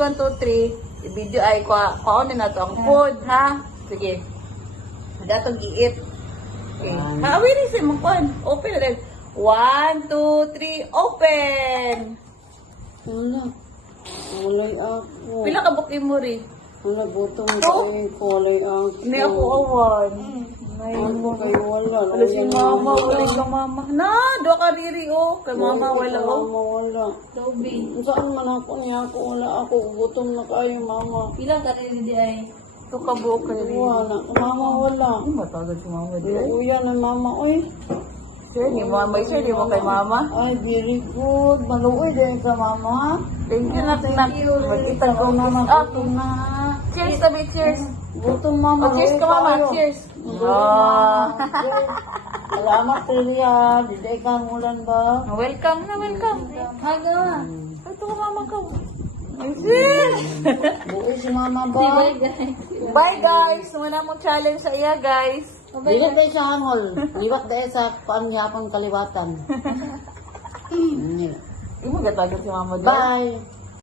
1, 2, 3. I-video ay kuha na to ang food, ha? Sige. Datong i-eat. Okay. Hawin rin siya mong kuhan. Open na rin. 1, 2, 3, open! Wala. Walay ako. Pila ka bukin mo rin? Wala, butong ko eh. Walay ako. May ako awan. May Ano kayo wala? wala si mama, wala ka mama. Na, do ka riri o. Kay mama, wala o. Mama, wala. Toby. Saan man ako niya ako? Wala ako. Gutom na kayo, mama. Pila ka riri di ay. Ito ka buok ka riri. Wala. Mama, wala. Ano matagad si mama di ay? Uya na mama. Uy. Sir, ni mama. Sir, di mo kay mama. Ay, very good. Maluoy din sa mama. Thank you na. Magkita ko mama. Ah, Gutom na. cheers tabi, cheers. Gutom mama. Oh, cheers ka mama, cheers. Ah. Salamat, Telia. Diday ka mulan ba? Welcome na, welcome. Haga. Ito ka mama ko. Ay, sis. Buo si mama ba? Bye guys. Bye guys. Wala mong challenge sa iya guys. Liwat tayo sa hangol. Liwat tayo sa paanyapang kaliwatan. Imo gatagan si mama. Bye.